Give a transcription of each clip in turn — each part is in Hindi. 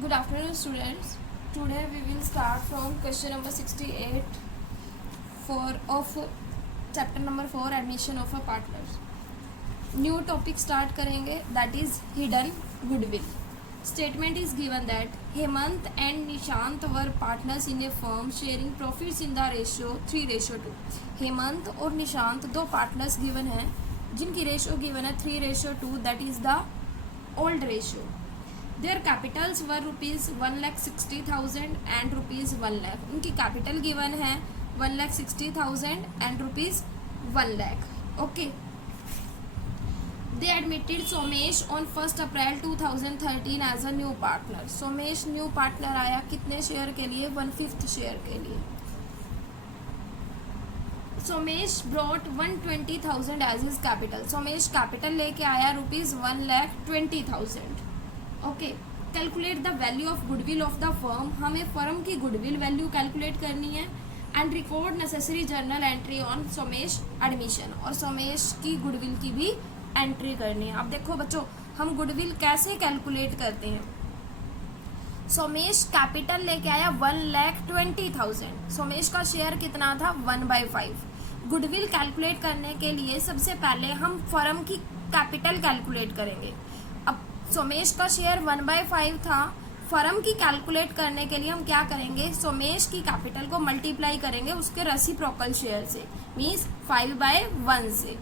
Good afternoon, students. Today we will start from question number 68 of chapter number 4 admission of a partners. New topic start करेंगे, that is hidden goodwill. Statement is given that Hemant and Nishant were partners in a firm sharing profits in the ratio 3:2. Hemant और निशांत दो पार्टनर्स गिवन हैं जिनकी रेशियो गिवन है 3:2, that is the old ratio. Their capitals were ₹1,60,000 and ₹1,00,000. उनकी कैपिटल गिवन है 1,60,000 and ₹1,00,000. Okay. They admitted Somesh on 1 April 2013 as a new partner. Somesh new partner आया कितने शेयर के लिए? 1/5 शेयर के लिए. Somesh brought 120,000 as his capital. Somesh capital लेके आया ₹1,20,000. Okay. Calculate the value of goodwill of the firm. हमें फर्म की गुडविल वैल्यू कैलकुलेट करनी है and record necessary journal entry on Somesh admission. और सोमेश की गुडविल की भी एंट्री करनी है. अब देखो बच्चों, हम गुडविल कैसे कैलकुलेट करते हैं. सोमेश कैपिटल लेके आया 1,20,000. सोमेश का शेयर कितना था? 1/5. गुडविल कैलकुलेट करने के लिए सबसे पहले हम फर्म की कैपिटल कैलकुलेट करेंगे. अब सोमेश का शेयर 1/5 था. फर्म की कैलकुलेट करने के लिए हम क्या करेंगे? सोमेश की कैपिटल को मल्टीप्लाई करेंगे उसके रेसिप्रोकल शेयर से, मीन्स 5/1 से.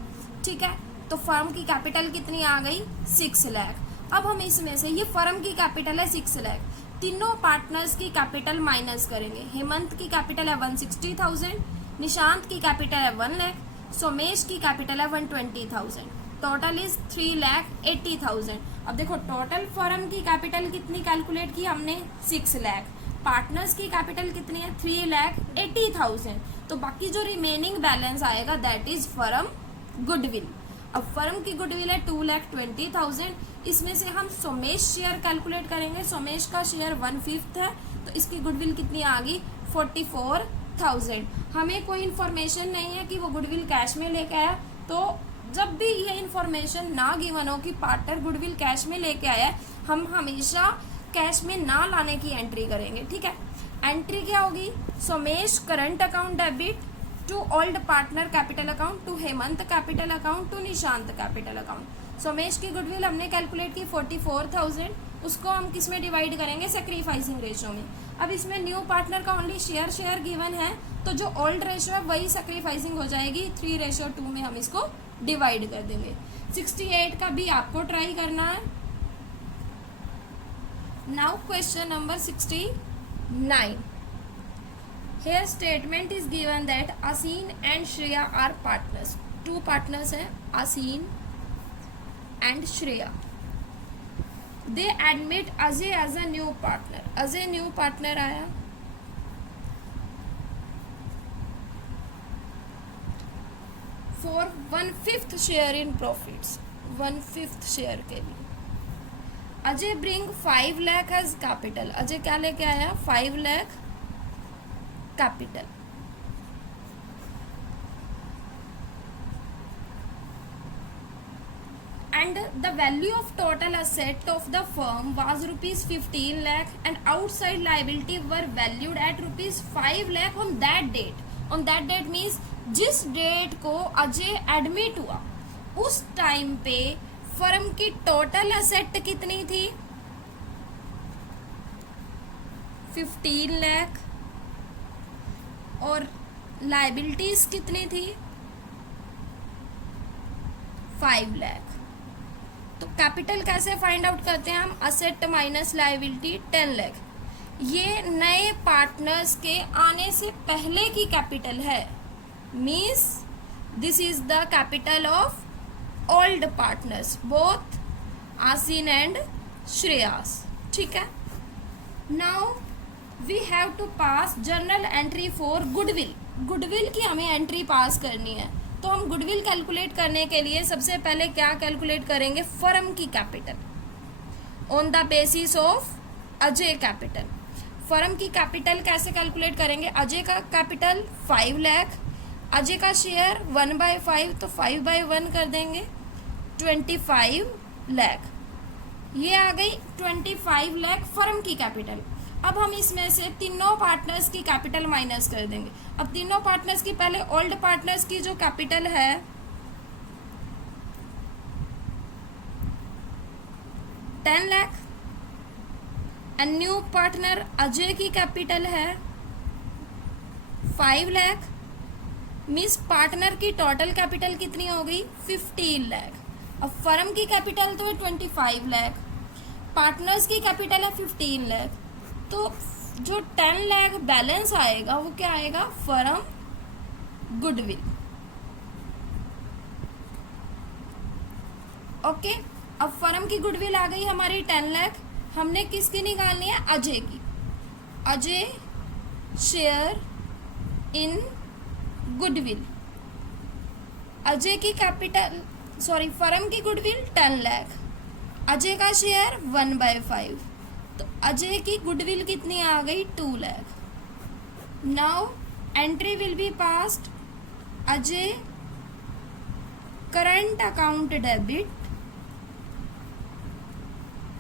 ठीक है. तो फर्म की कैपिटल कितनी आ गई? 6 लाख. अब हम इसमें से, ये फर्म की कैपिटल है 6 लाख, तीनों पार्टनर्स की कैपिटल माइनस करेंगे. हेमंत की कैपिटल है 160,000, निशांत की कैपिटल है 1 लाख, सोमेश की कैपिटल है 120,000. Total is 3,80,000. अब देखो, टोटल फर्म की कैपिटल कितनी कैलकुलेट की हमने? 6 लाख. पार्टनर्स की कैपिटल कितनी है? 3,80,000. तो बाकी जो रिमेनिंग बैलेंस आएगा दैट इज फर्म गुडविल. अब फर्म की गुडविल है 2,20,000. इसमें से हम सोमेश शेयर कैलकुलेट करेंगे. सोमेश का शेयर 1/5 है, तो इसकी गुडविल कितनी आ गई? 44,000. हमें कोई इन्फॉर्मेशन नहीं है कि वो गुडविल कैश में लेके आया. तो जब भी ये इन्फॉर्मेशन ना गिवन हो कि पार्टनर गुडविल कैश में लेके आया, हम हमेशा कैश में ना लाने की एंट्री करेंगे. ठीक है. एंट्री क्या होगी? Somesh current account debit to old partner capital account, to Hemant capital account, to Nishant capital account. Somesh की गुडविल हमने कैलकुलेट की 44,000. उसको हम किस में डिवाइड करेंगे? सेक्रीफाइसिंग रेशियो में. अब इसमें न्यू पार्टनर का ओनली शेयर गिवन है, तो जो ओल्ड रेशियो है वही सेक्रीफाइसिंग हो जाएगी. 3:2 में हम इसको डिवाइड कर देंगे. 68 का भी आपको ट्राई करना है. Now question number 69. Here statement is given that Asin and Shreya are partners. Two partners हैं, Asin and Shreya. They admit Ajay as a new partner. Ajay new partner आया. For 1/5 share in profits. 1/5 share के लिए. Ajay bring 5 lakh as capital. Ajay क्या लेके आया? 5 lakh capital. And the value of total asset of the firm was ₹15 lakh and outside liability were valued at ₹5 lakh on that date. On that date means जिस डेट को अजय एडमिट हुआ उस टाइम पे फर्म की टोटल एसेट कितनी थी? 15 लाख. और लाइबिलिटीज कितनी थी? 5 लाख. तो कैपिटल कैसे फाइंड आउट करते हैं हम? Asset minus liability 10 lakh. ये नए पार्टनर्स के आने से पहले की कैपिटल है, means this is the capital of old partners, both Asin and Shreyas. ठीक है. Now we have to pass journal entry for goodwill. Goodwill की हमें एंट्री पास करनी है. तो हम गुडविल कैलकुलेट करने के लिए सबसे पहले क्या कैलकुलेट करेंगे? फर्म की capital on the basis of Ajay capital. Firm की कैपिटल कैसे कैलकुलेट करेंगे? अजय का कैपिटल 5 लाख, अजय का शेयर 1/5, तो 5/1 कर देंगे, 25 लाख. ये आ गई 25 लाख फर्म की कैपिटल। अब हम इसमें से तीनों पार्टनर्स की कैपिटल माइनस कर देंगे। अब तीनों पार्टनर्स की, पहले ओल्ड पार्टनर्स की जो कैपिटल है 10 lakh and new partner Ajay की कैपिटल है 5 लाख। मिस पार्टनर की टोटल कैपिटल कितनी हो गई 15 लाख। अब फर्म की कैपिटल तो है 25 लाख, पार्टनर्स की कैपिटल है 15 लाख, तो जो 10 लाख बैलेंस आएगा वो क्या आएगा, फर्म गुडविल। ओके, अब फर्म की गुडविल आ गई हमारी 10 लाख। हमने किसकी निकालनी है, अजय की। Ajay share in goodwill, Ajay की कैपिटल फर्म की गुडविल 10 लाख, अजय का शेयर 1/5, तो अजय की गुडविल कितनी आ गई 2 lakh. Now entry will be passed, Ajay current account debit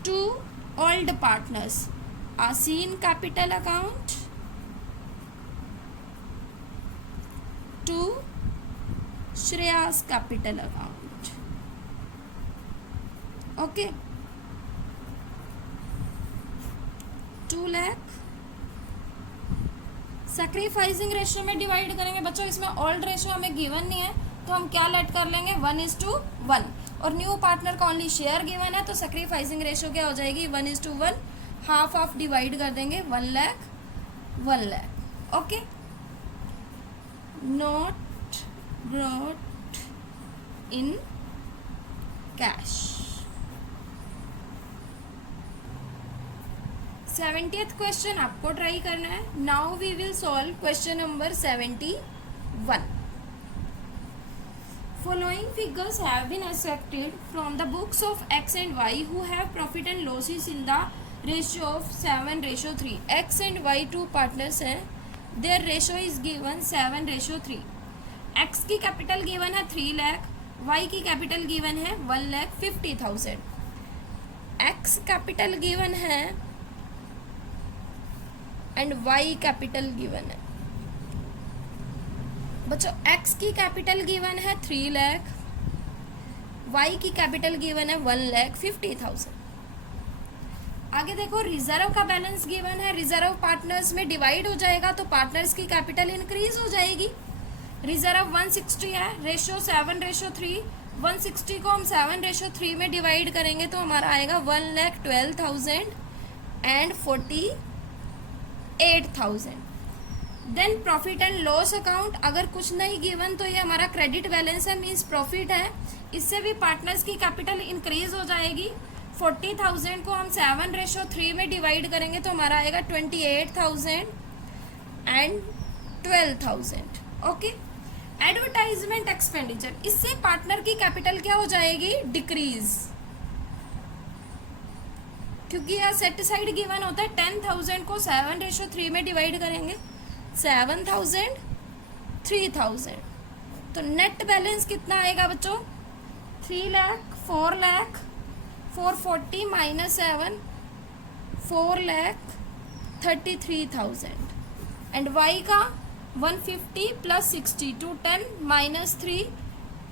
to old partners, Aseen capital account to Shreyas capital account. Okay, 2 lakh sacrificing ratio में डिवाइड करेंगे। बच्चों इसमें ओल्ड रेशियो हमें गिवन नहीं है, तो हम क्या लेट कर लेंगे 1:1, और न्यू पार्टनर का ओनली शेयर गिवन है, तो सैक्रिफाइसिंग रेशियो क्या हो जाएगी 1:1, हाफ ऑफ डिवाइड कर देंगे 1 lakh 1 lakh. Okay, not brought in cash। 70th question आपको ट्राई करना है। Now we will solve question number 71। Following figures have been extracted from the books of X and Y who have profit and losses in the ratio of 7:3। X and Y two partners हैं, their ratio is given 7:3। X की कैपिटल गिवन है 3 लाख, Y की कैपिटल गिवन है 1,50,000। X कैपिटल गिवन है एंड Y कैपिटल गिवन है। बच्चों X की कैपिटल गिवन है 3 लाख, Y की कैपिटल गिवन है 1,50,000। आगे देखो, रिजर्व का बैलेंस गिवन है, रिजर्व पार्टनर्स में डिवाइड हो जाएगा तो पार्टनर्स की कैपिटल इंक्रीज हो जाएगी। रिजर्व 160 है, रेशियो 7:3, 160 को हम 7:3 में डिवाइड करेंगे तो हमारा आएगा 1,12,000 and 48,000। Then profit and loss account, अगर कुछ नहीं गिवन तो ये हमारा क्रेडिट बैलेंस है, मीन्स प्रॉफिट है, इससे भी पार्टनर्स की कैपिटल इंक्रीज हो जाएगी। 40,000 को हम 7:3 में डिवाइड करेंगे तो हमारा आएगा 28,000 एंड 12,000। ओके, एडवर्टाइजमेंट एक्सपेंडिचर, इससे पार्टनर की कैपिटल क्या हो जाएगी, डिक्रीज, क्योंकि यह सेट साइड गिवन होता है। 10,000 को 7:3 में डिवाइड करेंगे 7,000 3,000, तो नेट बैलेंस कितना आएगा बच्चों 3 lakh 4 lakh 440 minus 7 4,33,000 and Y का 150 plus 60 210 minus 3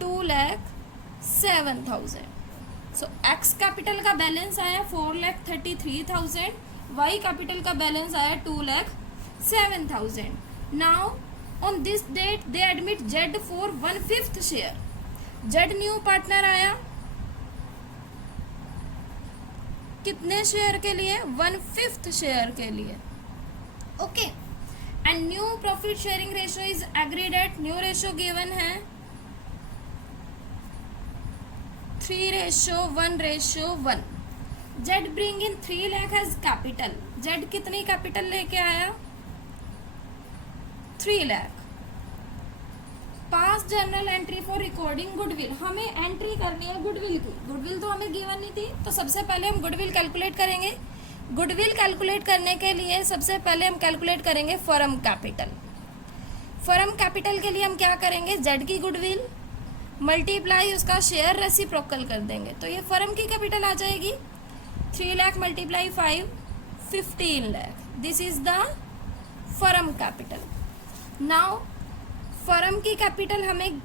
2,07,000। So X capital का बैलेंस आया 4,33,000, वाई कैपिटल का बैलेंस आया 2,07,000। Now on this date they admit Z for 1/5 share. Z new partner आया कितने शेयर के लिए, 1/5 शेयर के लिए। Okay, and new profit sharing ratio is agreed at, new ratio given है 3:1:1। Z bring in 3 lakh as capital, Z कितनी कैपिटल लेके आया 3 lakh. Pass journal entry for recording goodwill, हमें एंट्री करनी है गुडविल की। गुडविल तो हमें गिवन नहीं थी, तो सबसे पहले हम गुडविल कैलकुलेट करेंगे। गुडविल कैलकुलेट करने के लिए सबसे पहले हम कैलकुलेट करेंगे फर्म कैपिटल। फर्म कैपिटल के लिए हम क्या करेंगे, जेड की गुडविल मल्टीप्लाई उसका शेयर रेसिप्रोकल कर देंगे, तो ये फर्म की कैपिटल आ जाएगी। 3 lakh multiply 5, 15 lakh. This is the firm capital. Now firm की कैपिटल हमें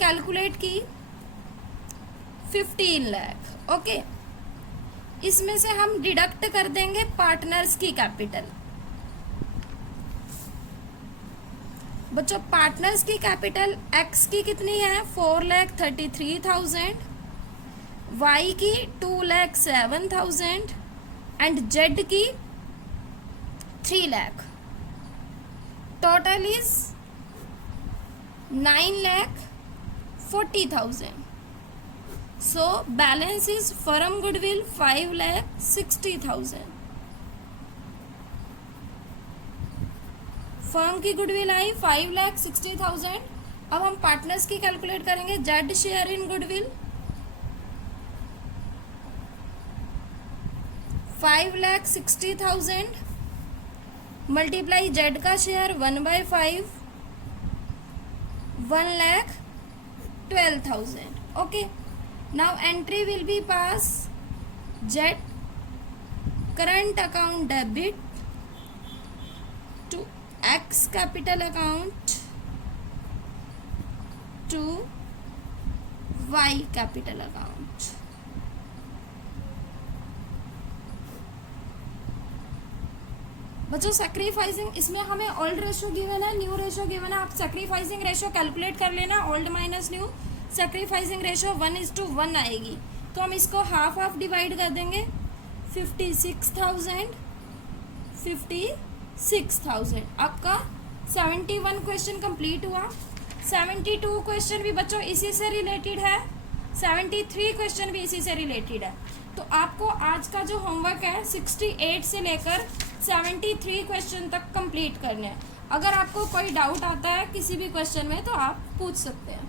कैलकुलेट की 15 लाख. ओके, इसमें से हम डिडक्ट कर देंगे पार्टनर्स की कैपिटल. बच्चों पार्टनर्स की कैपिटल एक्स की कितनी है 4,33,000, वाई की 2,07,000 एंड जेड की 3 lakh. Total is 9,40,000. So balance is firm goodwill 5,60,000. Firm की गुडविल आई 5,60,000. अब हम पार्टनर्स की कैलकुलेट करेंगे. Z share in goodwill 5,60,000 multiply Z का share 1/5, 1,12,000. Okay, now entry will be pass jet current account debit to X capital account to Y capital account. बच्चों सेक्रीफाइसिंग, इसमें हमें ओल्ड रेशो गिवन है, न्यू रेशो गिवन है. आप सेक्रीफाइसिंग रेशो कैलकुलेट कर लेना. Old minus new, sacrificing ratio 1:1 आएगी. तो हम इसको हाफ हाफ डिवाइड कर देंगे. 56,000, 56,000. आपका 71 क्वेश्चन कंप्लीट हुआ. 72 क्वेश्चन भी बच्चों इसी से रिलेटेड है. 73 क्वेश्चन भी इसी से रिलेटेड है. तो आपको आज का जो होमवर्क है 68 से लेकर 73 क्वेश्चन तक कंप्लीट करने हैं. अगर आपको कोई डाउट आता है किसी भी क्वेश्चन में तो आप पूछ सकते हैं.